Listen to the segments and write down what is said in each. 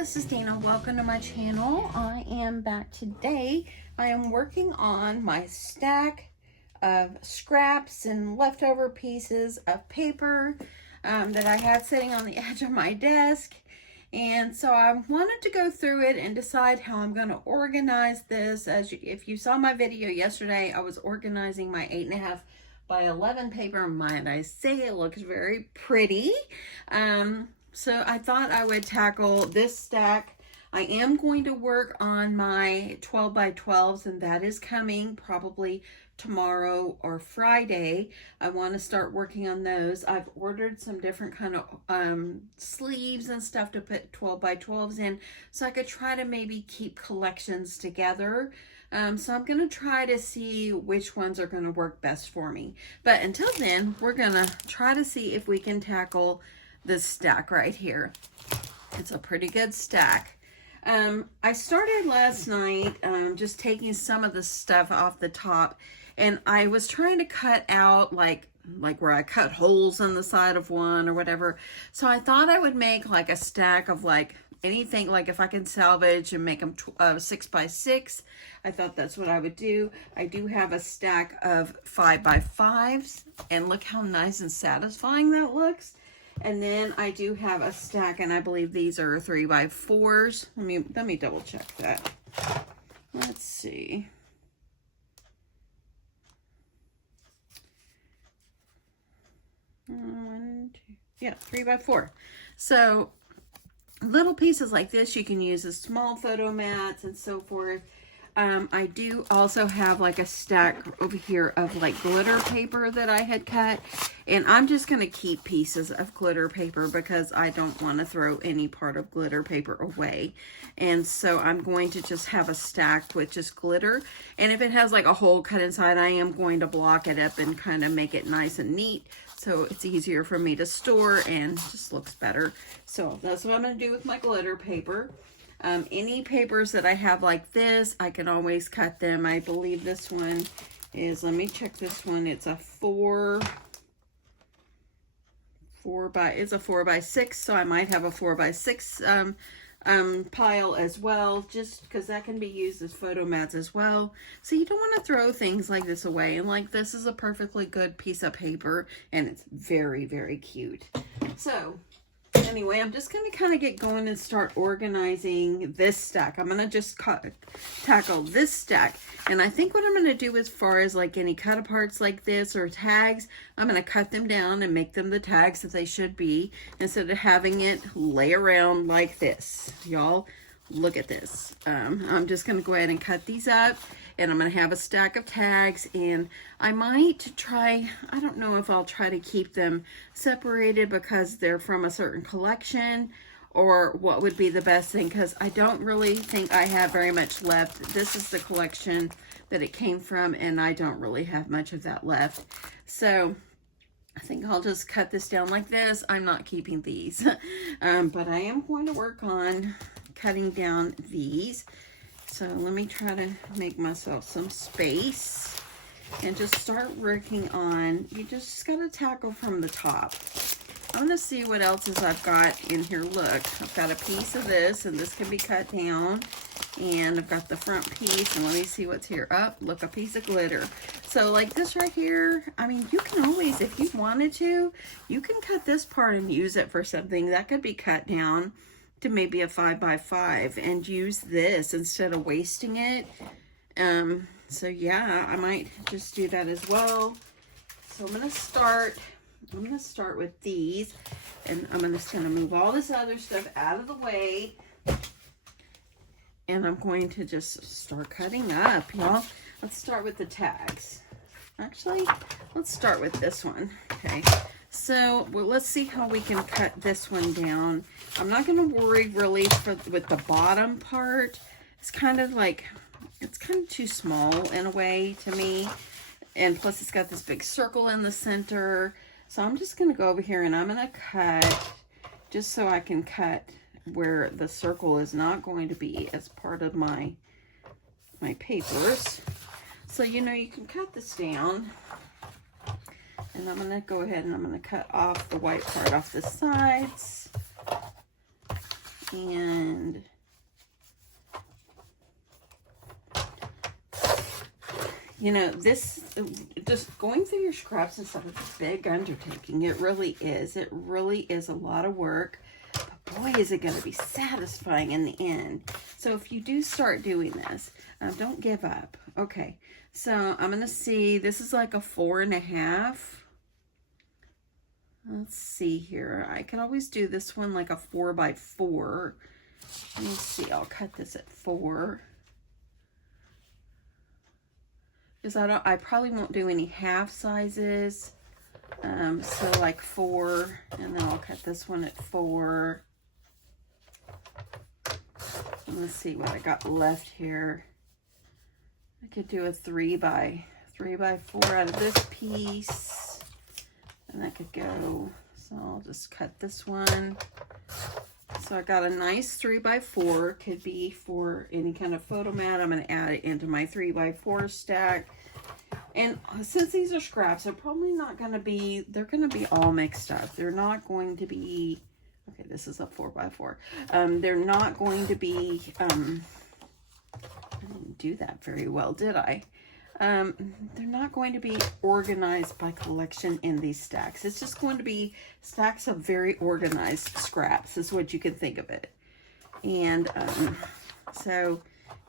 this is Dana. Welcome to my channel. I am back today. I am working on my stack of scraps and leftover pieces of paper that I had sitting on the edge of my desk. And so I wanted to go through it and decide how I'm going to organize this. If you saw my video yesterday, I was organizing my 8.5 by 11 paper. Might I say, it looks very pretty. So I thought I would tackle this stack. I am going to work on my 12 by 12s, and that is coming probably tomorrow or Friday. I want to start working on those. I've ordered some different kind of sleeves and stuff to put 12 by 12s in, so I could try to maybe keep collections together. So I'm going to try to see which ones are going to work best for me. But until then, we're going to try to see if we can tackle this stack right here. It's a pretty good stack. I started last night just taking some of the stuff off the top, and I was trying to cut out like where I cut holes in the side of one or whatever. So I thought I would make like a stack of like anything, like if I can salvage and make them 6 by 6, I thought that's what I would do. I do have a stack of 5 by 5s, and look how nice and satisfying that looks. And then I do have a stack, and I believe these are 3 by 4s. Let me double check that. Let's see. One, two, yeah, 3 by 4. So little pieces like this you can use as small photo mats and so forth. I do also have like a stack over here of like glitter paper that I had cut, and I'm just going to keep pieces of glitter paper because I don't want to throw any part of glitter paper away. And so I'm going to just have a stack with just glitter, and if it has like a hole cut inside, I am going to block it up and kind of make it nice and neat, so it's easier for me to store and just looks better. So that's what I'm going to do with my glitter paper. Any papers that I have like this, I can always cut them. I believe this one is, let me check this one. It's a 4 by 6, so I might have a 4 by 6 pile as well, just because that can be used as photo mats as well. So you don't want to throw things like this away, and like this is a perfectly good piece of paper, and it's very, very cute. So anyway, I'm just going to kind of get going and start organizing this stack. I'm going to just tackle this stack. And I think what I'm going to do as far as like any cut aparts like this or tags, I'm going to cut them down and make them the tags that they should be, instead of having it lay around like this. Y'all, look at this. I'm just going to go ahead and cut these up, and I'm going to have a stack of tags, and I might try, I don't know if I'll try to keep them separated because they're from a certain collection, or what would be the best thing, because I don't really think I have very much left. This is the collection that it came from, and I don't really have much of that left. So I think I'll just cut this down like this. I'm not keeping these, but I am going to work on cutting down these. So let me try to make myself some space and just start working on, you just got to tackle from the top. I'm going to see what else is I've got in here. Look, I've got a piece of this, and this can be cut down. And I've got the front piece, and let me see what's here. Up, look, a piece of glitter. So like this right here, I mean, you can always, if you wanted to, you can cut this part and use it for something. That could be cut down to maybe a 5 by 5 and use this instead of wasting it. So yeah, I might just do that as well. So I'm gonna start with these, and I'm just gonna move all this other stuff out of the way, and I'm going to just start cutting up, y'all. Let's start with the tags. Actually, let's start with this one. Okay, so well, let's see how we can cut this one down. I'm not going to worry really with the bottom part. It's kind of like, it's kind of too small in a way to me, and plus it's got this big circle in the center. So I'm just going to go over here, and I'm going to cut just so I can cut where the circle is not going to be as part of my papers. So, you know, you can cut this down, and I'm going to go ahead and I'm going to cut off the white part off the sides. And you know, this, just going through your scraps and stuff is a big undertaking. It really is. It really is a lot of work. But boy, is it going to be satisfying in the end. So if you do start doing this, don't give up. Okay, so I'm going to see, this is like a 4.5. Let's see here. I can always do this one like a 4x4. Let me see. I'll cut this at 4. Because I probably won't do any half sizes. So like 4, and then I'll cut this one at 4. And let's see what I got left here. I could do a 3x4 out of this piece. And that could go, so I'll just cut this one. So I got a nice 3x4, could be for any kind of photo mat. I'm going to add it into my 3x4 stack. And since these are scraps, they're probably not going to be, they're going to be all mixed up. They're not going to be, okay, this is a 4x4. They're not going to be, I didn't do that very well, did I? They're not going to be organized by collection in these stacks. It's just going to be stacks of very organized scraps is what you can think of it. And so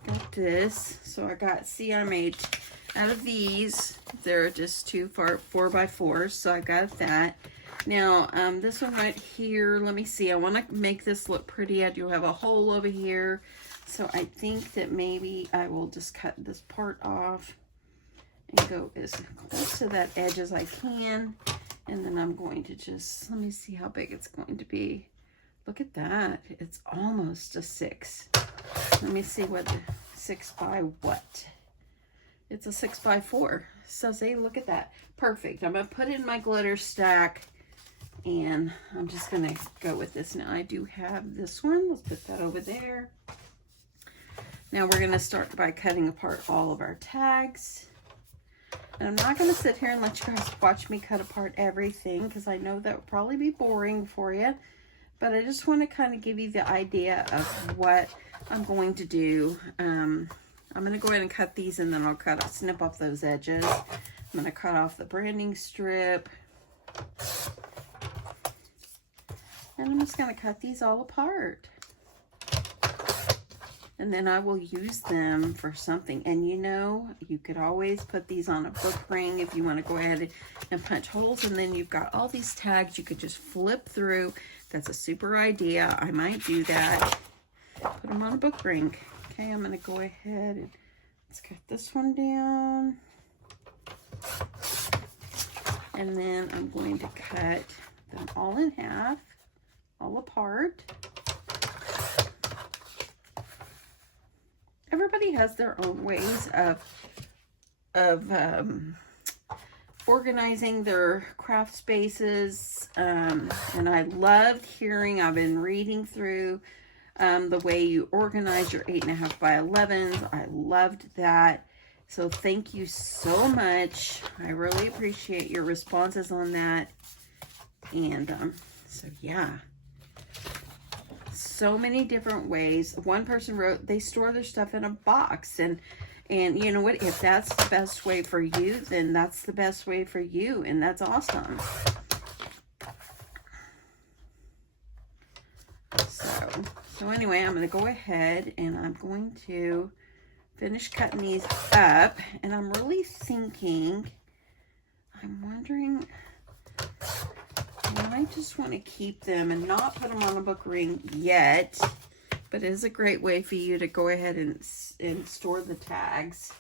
got this. So I got, see, I made out of these, they're just 4x4s. So I got that. Now, this one right here, let me see. I want to make this look pretty. I do have a hole over here. So I think that maybe I will just cut this part off and go as close to that edge as I can. And then I'm going to just, let me see how big it's going to be. Look at that. It's almost a 6. Let me see what the 6 by what. It's a 6x4. So see, look at that. Perfect. I'm going to put it in my glitter stack. And I'm just going to go with this. Now I do have this one. Let's put that over there. Now we're going to start by cutting apart all of our tags. And I'm not going to sit here and let you guys watch me cut apart everything, because I know that would probably be boring for you. But I just want to kind of give you the idea of what I'm going to do. I'm going to go ahead and cut these, and then I'll snip off those edges. I'm going to cut off the branding strip. And I'm just going to cut these all apart. And then I will use them for something. And you know, you could always put these on a book ring if you want to go ahead and punch holes. And then you've got all these tags you could just flip through. That's a super idea. I might do that. Put them on a book ring. Okay, I'm going to go ahead and let's cut this one down. And then I'm going to cut them all in half, all apart. Everybody has their own ways of organizing their craft spaces, and I loved hearing, I've been reading through the way you organize your 8.5 by 11s. I loved that. So thank you so much. I really appreciate your responses on that. And so yeah. So many different ways. One person wrote they store their stuff in a box, and you know what, if that's the best way for you, then that's the best way for you, and that's awesome. So anyway, I'm going to go ahead and I'm going to finish cutting these up, and I'm really thinking, I'm wondering, I just want to keep them and not put them on a book ring yet, but it is a great way for you to go ahead and store the tags.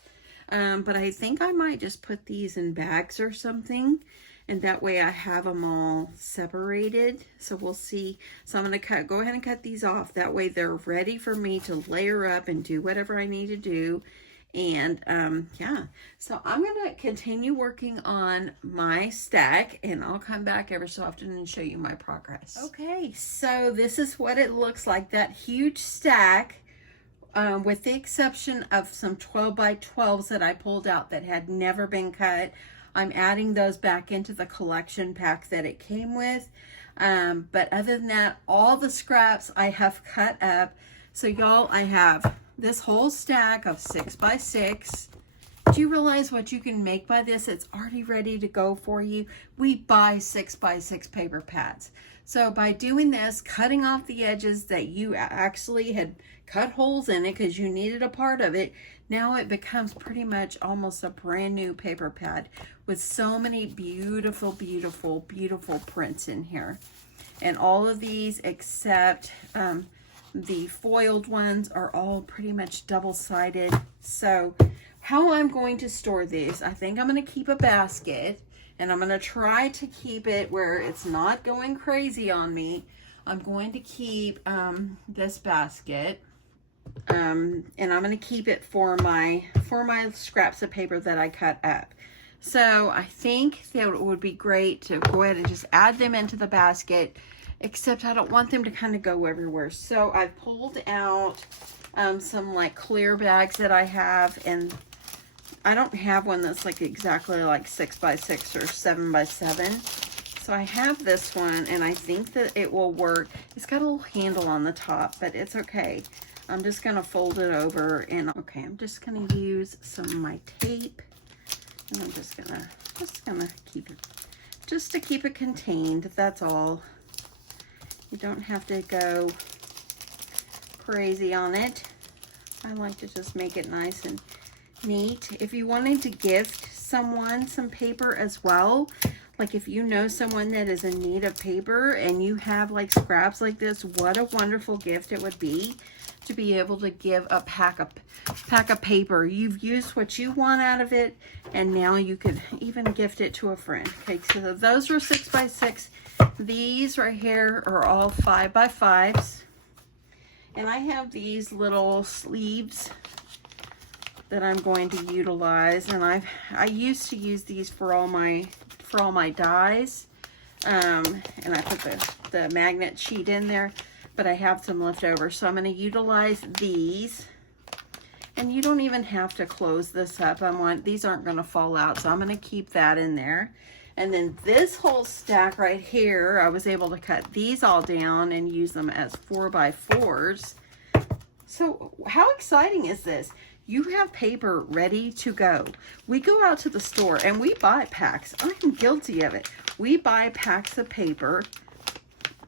But I think I might just put these in bags or something, and that way I have them all separated. So we'll see. So I'm going to go ahead and cut these off. That way they're ready for me to layer up and do whatever I need to do. And yeah, so I'm going to continue working on my stack, and I'll come back every so often and show you my progress. Okay, so this is what it looks like, that huge stack, with the exception of some 12 by 12s that I pulled out that had never been cut. I'm adding those back into the collection pack that it came with. But other than that, all the scraps I have cut up. So y'all, I have this whole stack of 6x6. Do you realize what you can make by this? It's already ready to go for you. We buy 6x6 paper pads. So by doing this, cutting off the edges that you actually had cut holes in it because you needed a part of it, now it becomes pretty much almost a brand new paper pad with so many beautiful, beautiful, beautiful prints in here. And all of these except the foiled ones are all pretty much double-sided. So how I'm going to store these, I think I'm going to keep a basket, and I'm going to try to keep it where it's not going crazy on me. I'm going to keep this basket, and I'm going to keep it for my scraps of paper that I cut up. So I think that it would be great to go ahead and just add them into the basket, except I don't want them to kind of go everywhere. So I pulled out some like clear bags that I have, and I don't have one that's like exactly like 6x6 or 7x7. So I have this one, and I think that it will work. It's got a little handle on the top, but it's okay. I'm just gonna fold it over, and okay, I'm just gonna use some of my tape, and I'm just gonna keep it, just to keep it contained. That's all. You don't have to go crazy on it. I like to just make it nice and neat. If you wanted to gift someone some paper as well, like if you know someone that is in need of paper and you have like scraps like this, what a wonderful gift it would be to be able to give a pack of paper. You've used what you want out of it, and now you could even gift it to a friend. Okay, so those were 6x6. These right here are all 5x5s, and I have these little sleeves that I'm going to utilize, and I used to use these for all my dies, and I put the magnet sheet in there, but I have some left over, so I'm going to utilize these. And you don't even have to close this up. These aren't going to fall out, so I'm going to keep that in there. And then this whole stack right here, I was able to cut these all down and use them as 4x4s. So how exciting is this? You have paper ready to go. We go out to the store and we buy packs. I'm guilty of it. We buy packs of paper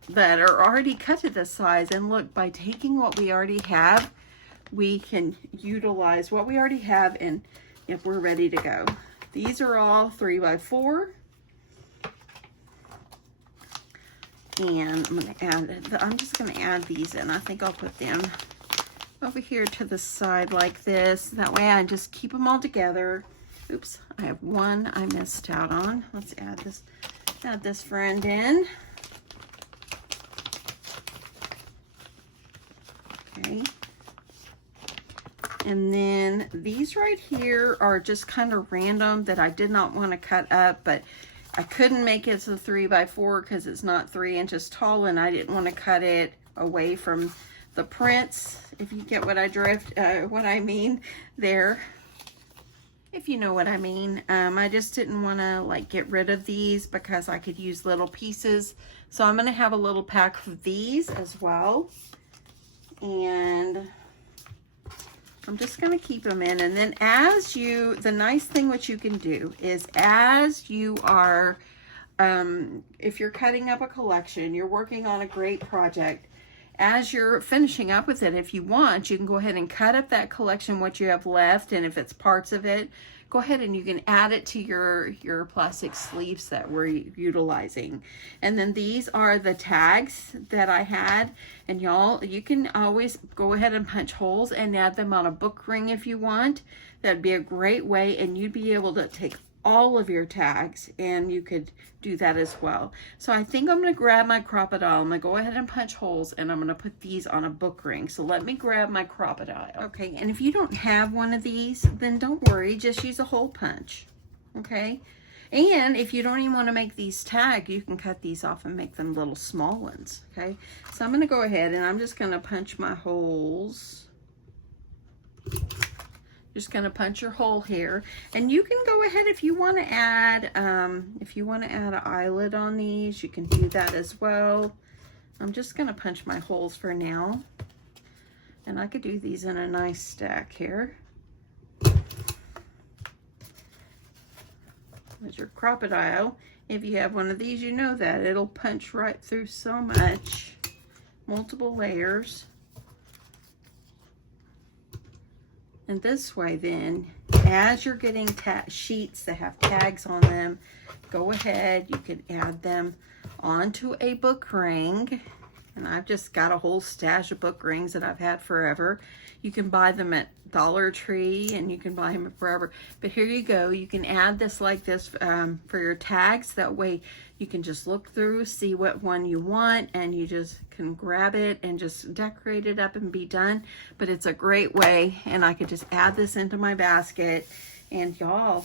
that are already cut to this size, and look, by taking what we already have, we can utilize what we already have, and if we're ready to go. These are all 3x4. And I'm just gonna add these in. I think I'll put them over here to the side like this. That way I just keep them all together. Oops, I have one I missed out on. Let's add this friend in. Okay. And then these right here are just kind of random that I did not want to cut up, but I couldn't make it to 3x4 because it's not 3 inches tall, and I didn't want to cut it away from the prints, if you get what I mean there. If you know what I mean. I just didn't want to like get rid of these because I could use little pieces. So I'm going to have a little pack of these as well. And I'm just going to keep them in. And then the nice thing what you can do is as you are, if you're cutting up a collection, you're working on a great project, as you're finishing up with it, if you want, you can go ahead and cut up that collection, what you have left, and if it's parts of it, go ahead and you can add it to your plastic sleeves that we're utilizing. And then these are the tags that I had, and y'all, you can always go ahead and punch holes and add them on a book ring if you want. That'd be a great way, and you'd be able to take all of your tags, and you could do that as well. So I think I'm going to grab my crocodile. I'm going to go ahead and punch holes, and I'm going to put these on a book ring. So let me grab my crocodile. Okay, and if you don't have one of these, then don't worry, just use a hole punch. Okay, and if you don't even want to make these tag, you can cut these off and make them little small ones. Okay, so I'm going to go ahead and I'm just going to punch my holes Just gonna punch your hole here, and you can go ahead if you want to add an eyelid on these, you can do that as well. I'm just gonna punch my holes for now, and I could do these in a nice stack here. There's your crocodile. If you have one of these, you know that it'll punch right through so much. Multiple layers. And this way then, as you're getting sheets that have tags on them, go ahead, you can add them onto a book ring. And I've just got a whole stash of book rings that I've had forever. You can buy them at Dollar Tree, and you can buy them forever. But here you go. You can add this like this for your tags. That way you can just look through, see what one you want, and you just can grab it and just decorate it up and be done. But it's a great way, and I could just add this into my basket. And y'all,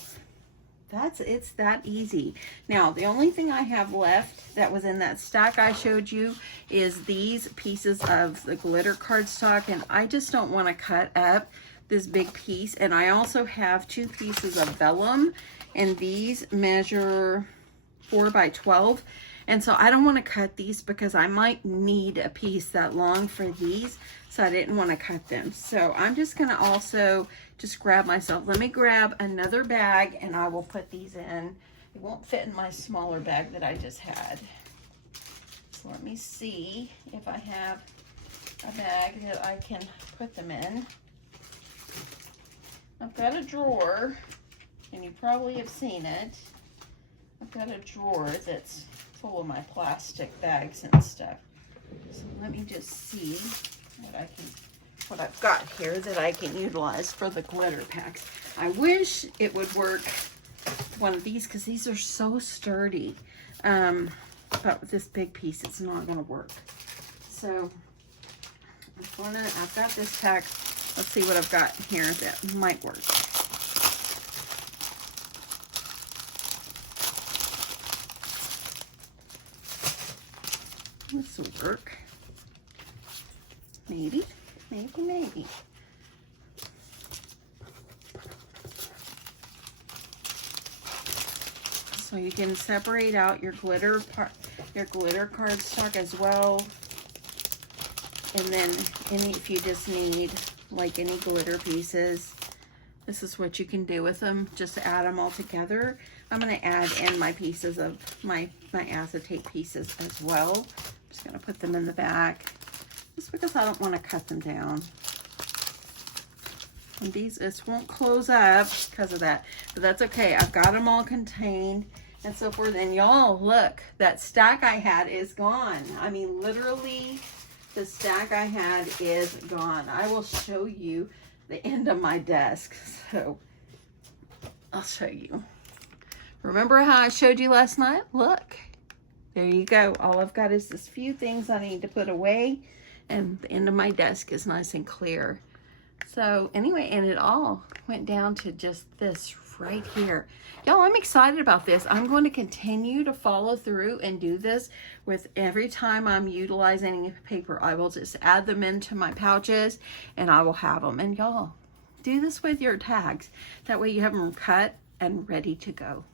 it's that easy. Now, the only thing I have left that was in that stack I showed you is these pieces of the glitter cardstock, and I just don't want to cut up this big piece. And I also have 2 pieces of vellum, and these measure 4 by 12. And so I don't want to cut these because I might need a piece that long for these, so I didn't want to cut them. So I'm just going to also just grab myself. Let me grab another bag and I will put these in. It won't fit in my smaller bag that I just had. So let me see if I have a bag that I can put them in. I've got a drawer, and you probably have seen it. I've got a drawer that's full of my plastic bags and stuff. So let me just see what I've got here that I can utilize for the glitter packs. I wish it would work with one of these because these are so sturdy. But with this big piece, it's not gonna work. So I've got this pack. Let's see what I've got here that might work. This will work. Maybe. So you can separate out your glitter cardstock as well. And then if you just need like any glitter pieces, this is what you can do with them. Just add them all together. I'm going to add in my pieces of my acetate pieces as well. I'm just going to put them in the back just because I don't want to cut them down. And this won't close up because of that, but that's okay. I've got them all contained and so forth. And y'all, look, that stack I had is gone. I mean, literally, the stack I had is gone. I will show you the end of my desk. So I'll show you. Remember how I showed you last night? Look, there you go. All I've got is this few things I need to put away, and the end of my desk is nice and clear. So anyway, and it all went down to just this right here. Y'all, I'm excited about this. I'm going to continue to follow through and do this with every time I'm utilizing paper. I will just add them into my pouches and I will have them. And y'all, do this with your tags. That way you have them cut and ready to go.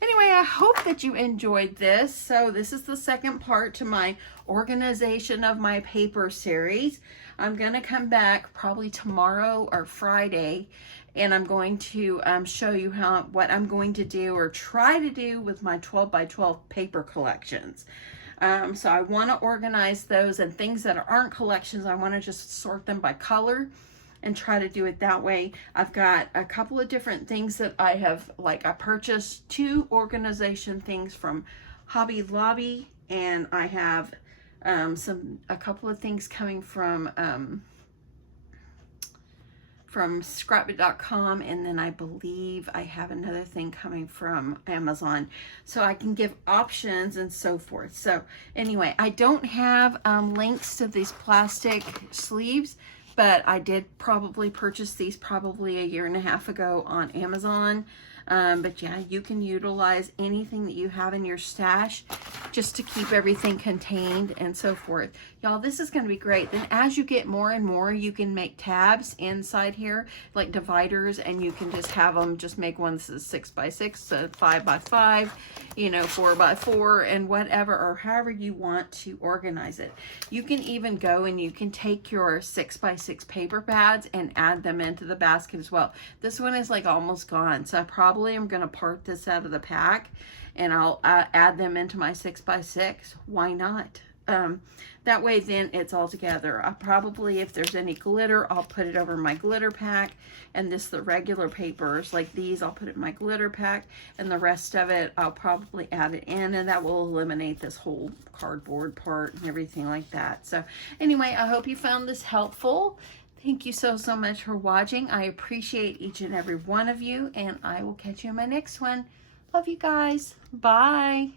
Anyway, I hope that you enjoyed this. So this is the second part to my organization of my paper series. I'm going to come back probably tomorrow or Friday, and I'm going to show you what I'm going to do or try to do with my 12 by 12 paper collections. So I want to organize those, and things that aren't collections, I want to just sort them by color and try to do it that way. I've got a couple of different things that I have, like I purchased 2 organization things from Hobby Lobby, and I have a couple of things coming from scrapbook.com, and then I believe I have another thing coming from Amazon, so I can give options and so forth. So anyway, I don't have links to these plastic sleeves, but I did probably purchase these probably a year and a half ago on Amazon. But yeah, you can utilize anything that you have in your stash just to keep everything contained and so forth. Y'all, this is going to be great. Then as you get more and more, you can make tabs inside here, like dividers, and you can just have them, just make one that's 6x6, 5x5, you know, 4x4, and whatever, or however you want to organize it. You can even go and you can take your 6x6 paper pads and add them into the basket as well. This one is like almost gone, so I probably am going to part this out of the pack and I'll add them into my 6x6. Why not? That way then it's all together. I'll probably, if there's any glitter, I'll put it over my glitter pack, and this, the regular papers like these, I'll put it in my glitter pack, and the rest of it I'll probably add it in, and that will eliminate this whole cardboard part and everything like that. So anyway, I hope you found this helpful. Thank you so much for watching. I appreciate each and every one of you, and I will catch you in my next one. Love you guys. Bye.